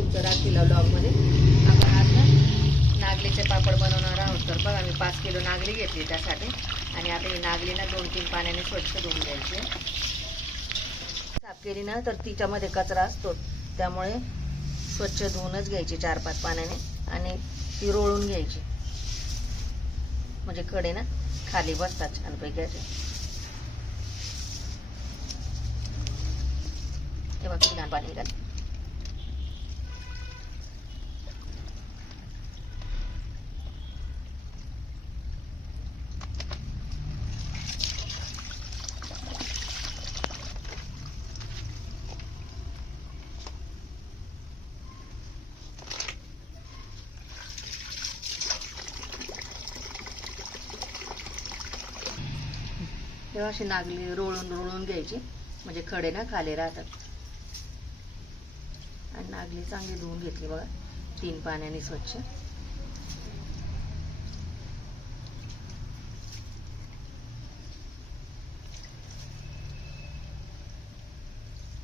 तुमचं रात्रीला ब्लॉगमध्ये. आपण आज ना नागलीचे पापड बनवणार आहोत. तर बघा मी 5 किलो नागली घेतली त्यासाठी. आणि आता ही नागली ना 2-3 पाण्याने स्वच्छ धुवून घ्यायची. साफ केली ना तर तिच्यामध्ये कचरा असतो, त्यामुळे स्वच्छ धुवूनच घ्यायची 4-5 पाण्याने आणि ती रोळून घ्यायची, म्हणजे कडे ना खाली बसतात छानपैकी असे. तेव्हा किती घाण पाणी निघाल. तेव्हा अशी नागली रोळून घ्यायची, म्हणजे खडे ना खाली राहतात. आणि नागली चांगली धुवून घेतली बघा 3 पाण्याने स्वच्छ.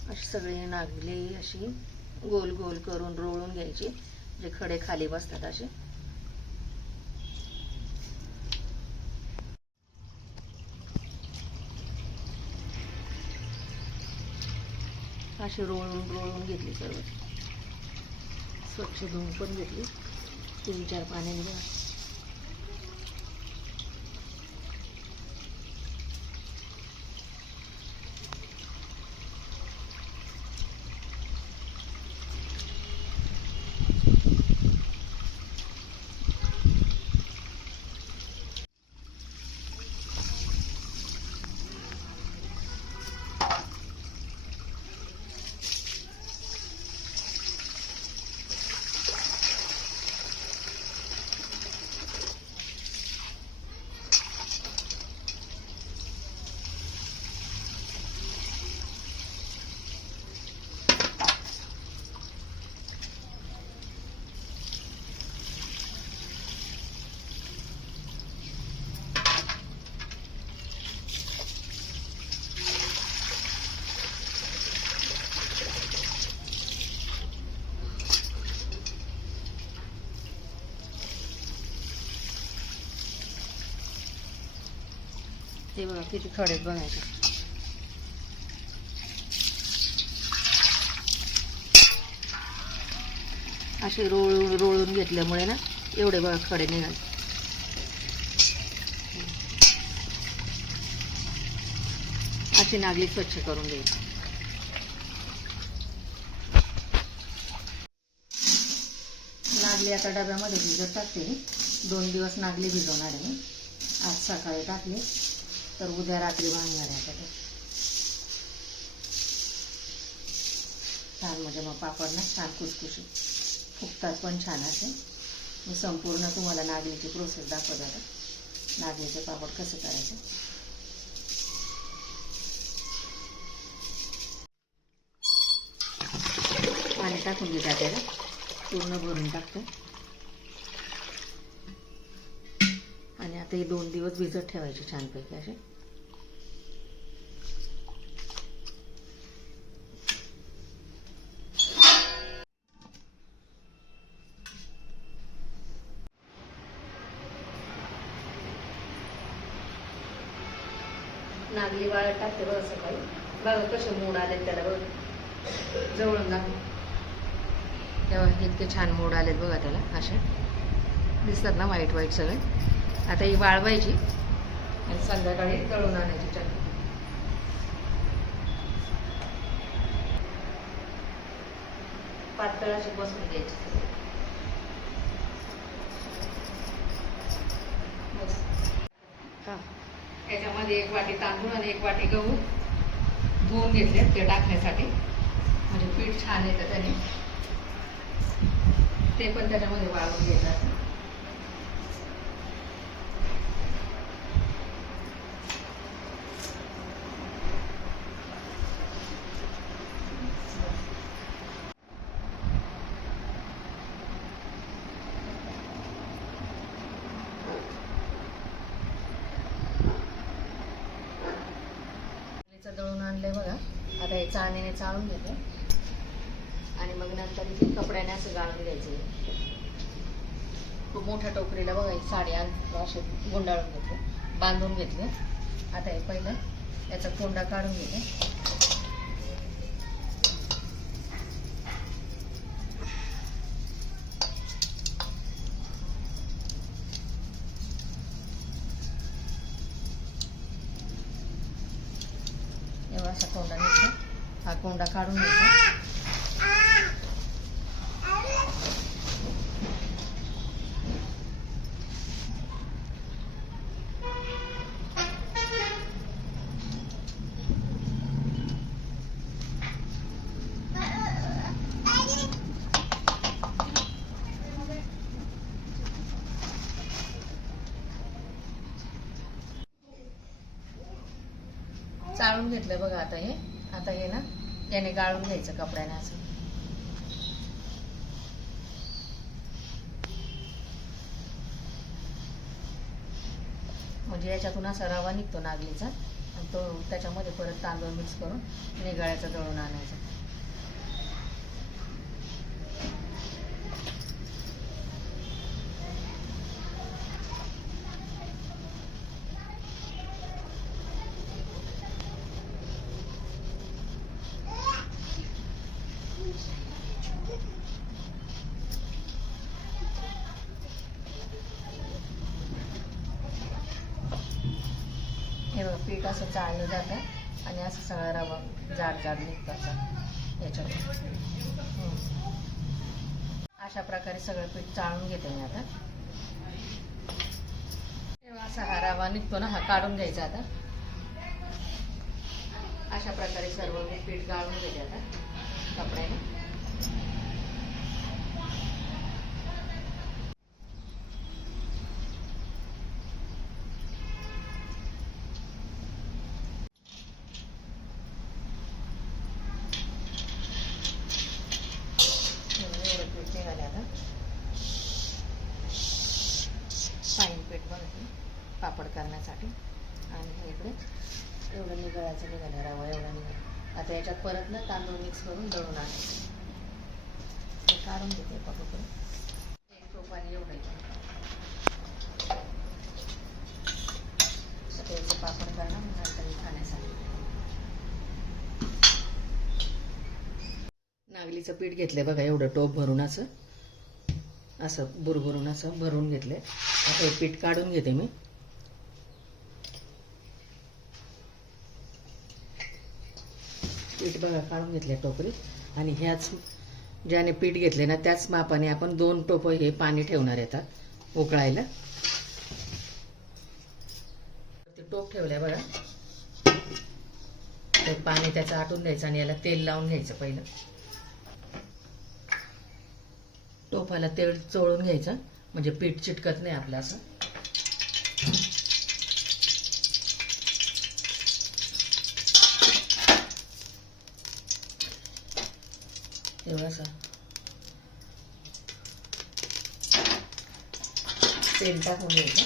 अशी सगळी नागली अशी गोल गोल करून रोळून घ्यायची, जे खडे खाली बसतात असे. अशी रोळून घेतली सर्व, स्वच्छ धुवून पण घेतली 3-4 पाण्याने बघा. ते बघा किती खडे बघायचे. असे रोळून घेतल्यामुळे ना एवढे बघा खडे निघाले. अशी नागली स्वच्छ करून घ्यायची. नागली आता डब्यामध्ये भिजत टाकते. 2 दिवस नागली भिजवणार आहे मी. आज सकाळी टाकली तर उद्या रात्री बांधणार आहे. आता छान, म्हणजे मग पापड ना छान खुसखुशीत फुगतात पण छान असे. मी संपूर्ण तुम्हाला नागलीची प्रोसेस दाखवत आहे. नागलीचे पापड कसे करायचे. पाणी टाकून घेते त्याला, पूर्ण भरून टाकते. आणि आता हे 2 दिवस भिजत ठेवायचे छानपैकी असे. नागली वाळत टाकते बघा सकाळी. बघा कसे मोड आलेत त्याला, बघा जवळून दाखव. तेव्हा इतके छान मोड आलेत बघा त्याला, असे दिसतात ना व्हाईट सगळे. आता ही वाळवायची आणि संध्याकाळी तळून आणायची चटणी. पातळ अशी बसून घ्यायची. याच्यामध्ये 1 वाटी तांदूळ आणि 1 वाटी गहू धुवून घेतले ते टाकण्यासाठी, म्हणजे पीठ छान येतं त्याने. ते पण त्याच्यामध्ये वाळवून घ्यायचं. दळून आणलंय बघा. आता हे चाळणीने चाळून घेते आणि मग नंतर इथे कपड्याने असं गाळून घ्यायचं. खूप मोठ्या टोकरीला बघा एक साडी असे गुंडाळून घेतले, बांधून घेतले. आता हे पहिलं याचा कोंडा काढून घेते. एवढा असा कोंडा निघतो. हा कोंडा काढून घ्यायचा. चाळून घेतलं बघा. आता हे ना याने गाळून घ्यायचं कपड्याने असं. म्हणजे याच्यातून असा रवा निघतो नागलीचा आणि तो त्याच्यामध्ये परत तांदूळ मिक्स करून निगाळ्याचं दळून आणायचं. हे बघा पीठ असं चाळलं जातं आणि असं सगळा रवा जाड जाड निघतो असा याच्यावर. अशा प्रकारे सगळं पीठ चाळून घेते मी आता. असा हा रवा निघतो ना, हा काढून घ्यायचा आता. अशा प्रकारे सर्व मी पीठ गाळून घेते आता कपड्याने. फाईन पीठ बनवते पापड करण्यासाठी. आणि हे इकडे एवढं निघायचं निघालं रवा एवढा निघाला. आता याच्यात परत ना तांदूळ मिक्स करून दळून आणायचं. हे काढून घेते पापड. एक टोपाने एवढं त्याचं पापड करणं नंतर खाण्यासाठी. नागलीचं पीठ घेतलंय बघा एवढं टोप भरून असं बुरबुरून असं भरून घेतले. आता हे पीठ काढून घेते मी. पीठ बघा काढून घेतले टोकरीत. आणि ह्याच ज्याने पीठ घेतले ना त्याच मापाने आपण 2 टोप हे पाणी ठेवणार येतात उकळायला. ते टोप ठेवले बघा. ते पाणी त्याचं आटून द्यायचं आणि याला तेल लावून घ्यायचं. पहिलं टोपाला तेल चोळून घ्यायचं म्हणजे पीठ चिटकत नाही आपलं असं. एवढंसं तेल टाकून घ्यायचं.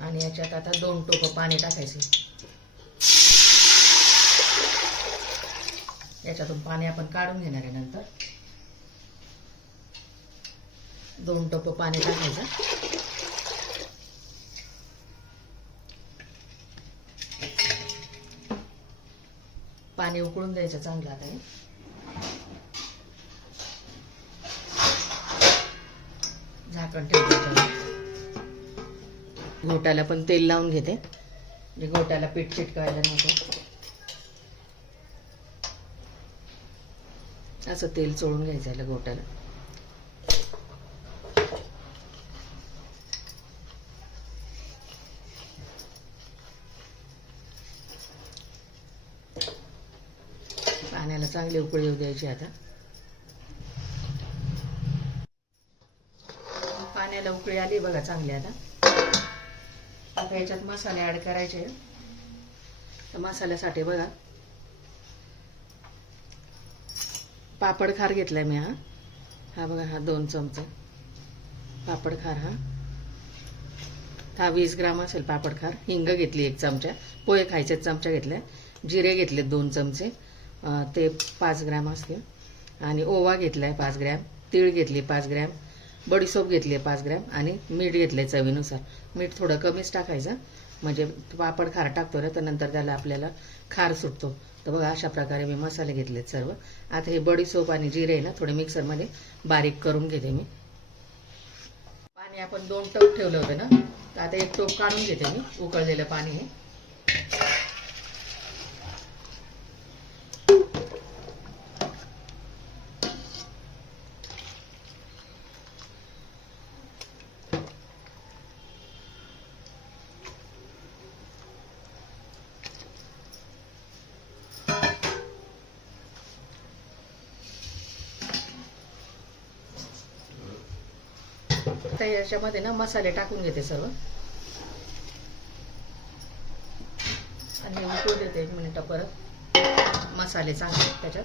आणि याच्यात आता 2 टोपं पाणी टाकायचे. याच्यातून पाणी आपण काढून घेणार आहे नंतर. 2 टोपं पाणी टाकायचं. पाणी उकळून द्यायचं चांगलं. आता झाकण ठेवायचं. घोटाला पण तेल लावून घेते म्हणजे घोटाला पीठ चिटकायला नको. असं तेल चोळून घ्यायचं याला घोटाला. पाण्याला चांगली उकळी येऊ द्यायची. आता पाण्याला उकळी आली बघा चांगली. आता याच्यात मसाले ऍड करायचे. तर मसाल्यासाठी बघा पापड खार घेतलाय मी. हा बघा हा 2 चमचे पापड खार. हा 20 ग्राम असेल पापड खार. हिंग घेतली 1 चमचा. पोहे खायचे चमचा घेतलाय. जिरे घेतले 2 चमचे, ते 5 ग्रॅम असतील. आणि ओवा घेतलाय 5 ग्रॅम, तीळ घेतली 5 ग्रॅम, बडीशोप घेतली 5 ग्रॅम आणि मीठ घेतलंय चवीनुसार. मीठ थोडं कमीच टाकायचं, म्हणजे पापड खार टाकतो ना तर नंतर त्याला आपल्याला खार सुटतो. तर बघा अशा प्रकारे मी मसाले घेतलेत सर्व. आता हे बडीशोप आणि जिरे आहे ना थोडे मिक्सरमध्ये बारीक करून घेते मी. पाणी आपण 2 टोप ठेवलं होतं ना, तर आता 1 टोप काढून घेते मी. उकळलेलं पाणी आहे. आता याच्यामध्ये ना मसाले टाकून घेते सर्व आणि उकळू देते 1 मिनिट परत. मसाले चांगले त्याच्यात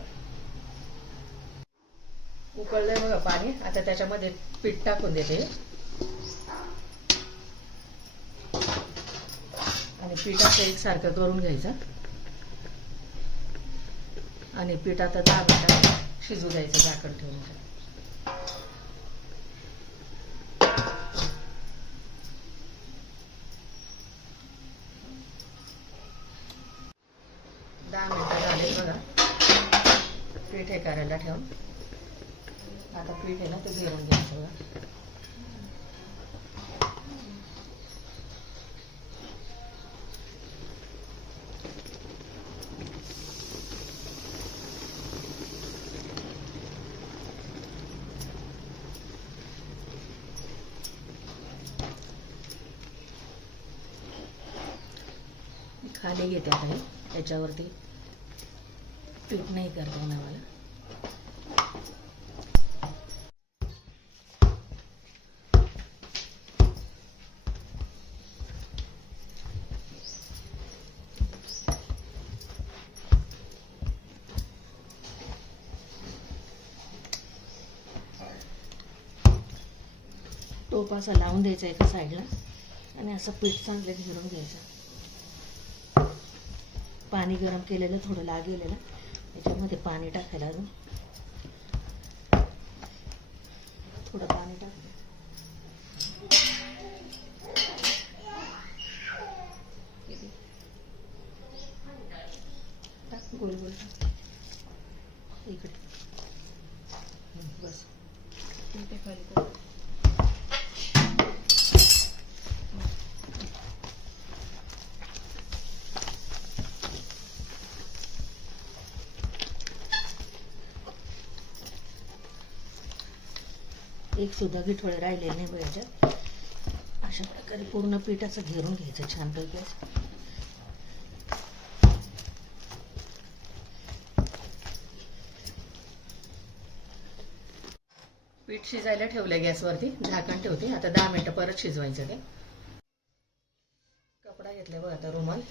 उकळलंय बघा पाणी. आता त्याच्यामध्ये पीठ टाकून देते आणि पिठाचं एकसारखं करून घ्यायचं आणि पीठ आता 10 मिनिटात शिजू द्यायचं झाकण ठेवून. 10 मिनिटं झाले बघा. पीठ हे करायला ठेवून आता पीठ आहे ना ते भिरून घ्यायचं बघा. खाली घेते आता हे. त्याच्यावरती पीठ नाही करता येणार मला. टोप असा लावून द्यायचा एका साईडला आणि असं पीठ चांगलं घेरून घ्यायचं. पाणी गरम केलेलं थोडं लागेलेलं याच्यामध्ये पाणी टाकायला अजून थोडं पाणी टाक. गोल गोल इकडे बस. खाली एक सुद्धा गिठोळे राहिलेले नाही बघ याच्यात. अशा प्रकारे पूर्ण पीठाचं घेरून घ्यायचं छानपैकी. पीठ शिजायला ठेवलंय गॅसवरती. झाकण ठेवते. आता 10 मिनिटं परत शिजवायचं ते. कपडा घेतलाय बघ आता रुमाल.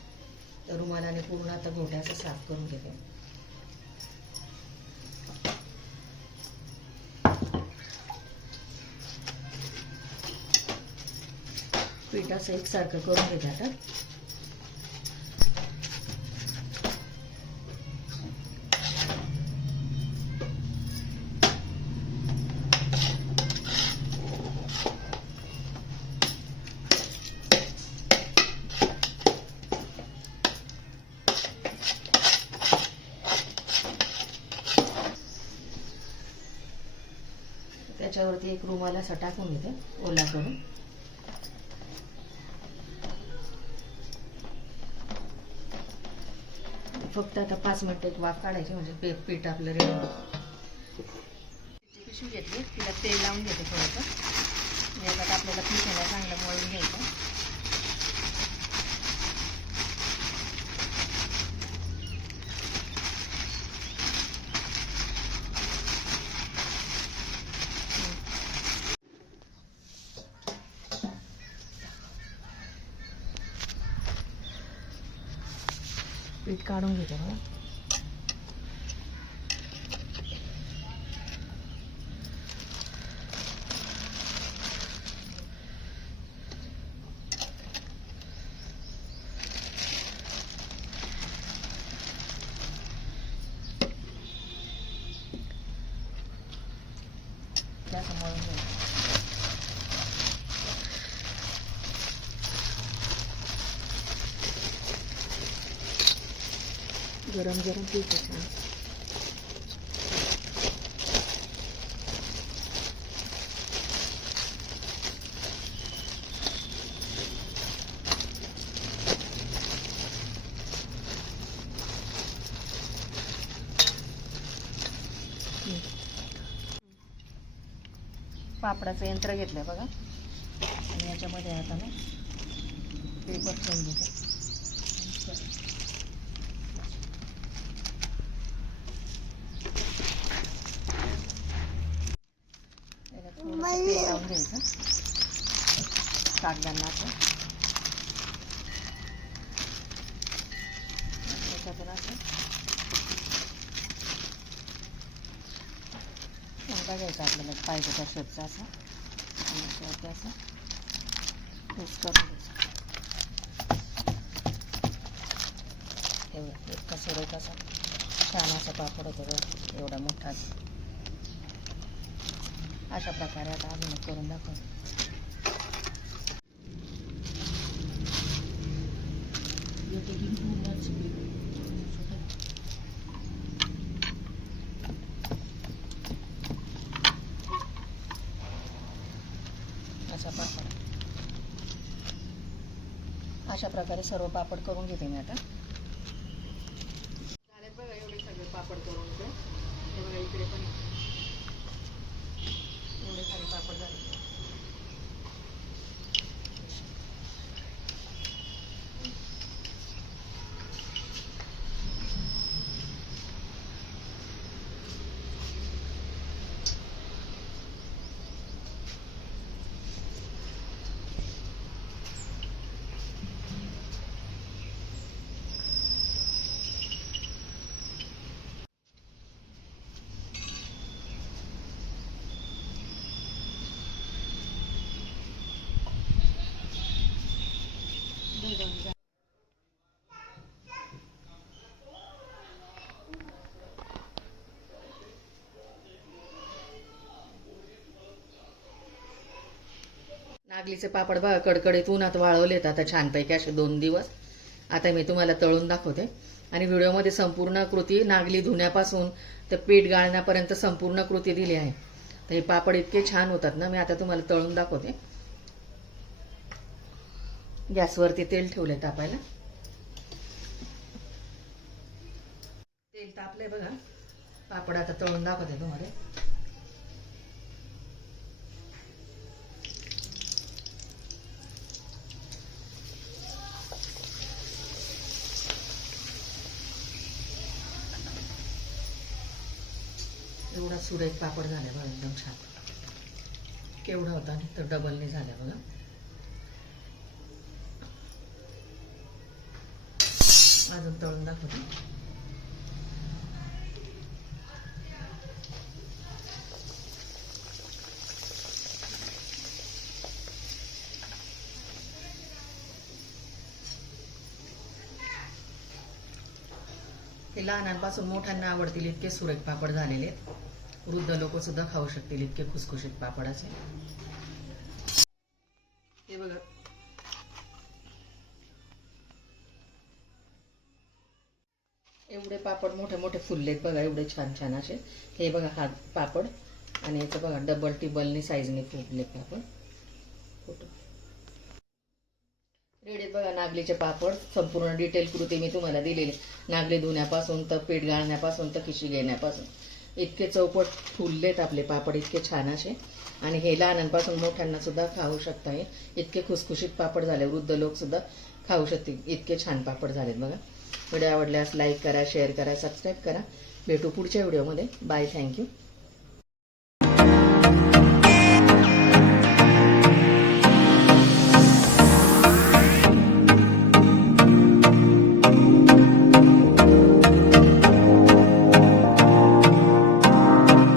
तर रुमालाने पूर्ण आता गोट्या असं साफ करून घेते. पीठ असं एकसारखं करून घेते आता. त्याच्यावरती एक रुमाल असा टाकून घेते ओला करून. फक्त आता 5 मिनिटं एक वाफ काढायची म्हणजे पीठ आपलं रेडी. पिशवी घेतली, तिला तेल लावून घेते थोडंसं. याच्यात आपल्याला पिठाला चांगलं मळून घ्यायचं. पीठ काढून घेते बघा. ते असं मळून घ्यायचं. गरम गरम पीठ आहे. पापडाचं यंत्र घेतलंय बघा आणि याच्यामध्ये आता मी पेपर ठेवून घेते. लावून घ्यायचं कागदांना असं त्याच्यातून असं घ्यायचं आपल्याला पाहिजे त्या शेपचा असं आणि शेवटी असं प्रेस करून घ्यायचं. एवढं इतका सुरेख असा छान असा पापड होतो बघ, एवढा मोठा. अशा प्रकारे आता अजून करून दाखवतो. अशा प्रकारे सर्व पापड करून घेते मी आता. झाले बघा एवढे सगळे पापड करून ते बघा इकडे पण एवढे सारे पापड झाले. नागलीचे पापड बघा कडकडीत उन्हात वाळवलेत आता छानपैकी असे 2 दिवस. आता मी तुम्हाला तळून दाखवते आणि व्हिडिओमध्ये संपूर्ण कृती नागली धुण्यापासून तर पीठ गाळण्यापर्यंत संपूर्ण कृती दिली आहे. तर हे पापड इतके छान होतात ना. मी आता तुम्हाला तळून दाखवते. गॅसवरती तेल ठेवले तापायला. तेल तापले बघा. पापड आता तळून दाखवते तुम्हाला. एवढा सुरेख पापड झाला बघा, एकदम छान. केवढा होता तर डबलने झाला बघा. अजून तळून दाखवते. हे लहानांपासून मोठ्यांना आवडतील इतके सुरेख पापड झालेले. वृद्ध लोक सुद्धा खाऊ शकतील इतके खुसखुशीत पापड असे. हे बघा एवढे पापड मोठे मोठे फुललेत बघा, एवढे छान छान असे. हे बघा हा पापड आणि याचं बघा डबल टिबलनी साईजने फुलले पापड. फोटो रेडीत बघा नागलीचे पापड. संपूर्ण डिटेल कृती मी तुम्हाला दिलेली. नागली धुण्यापासून तर पीठ गाळण्यापासून तर खिशी घेण्यापासून इतके चौपट फुललेत आपले पापड, इतके छान असे. आणि हे लहानांपासून मोठ्यांना सुद्धा खाऊ शकता. हे इतके खुसखुशीत पापड झाले, वृद्ध लोक सुद्धा खाऊ शकतील इतके छान पापड झालेत बघा. व्हिडिओ आवडल्यास लाईक करा, शेअर करा, सबस्क्राईब करा. भेटू पुढच्या व्हिडिओमध्ये. Bye, thank you.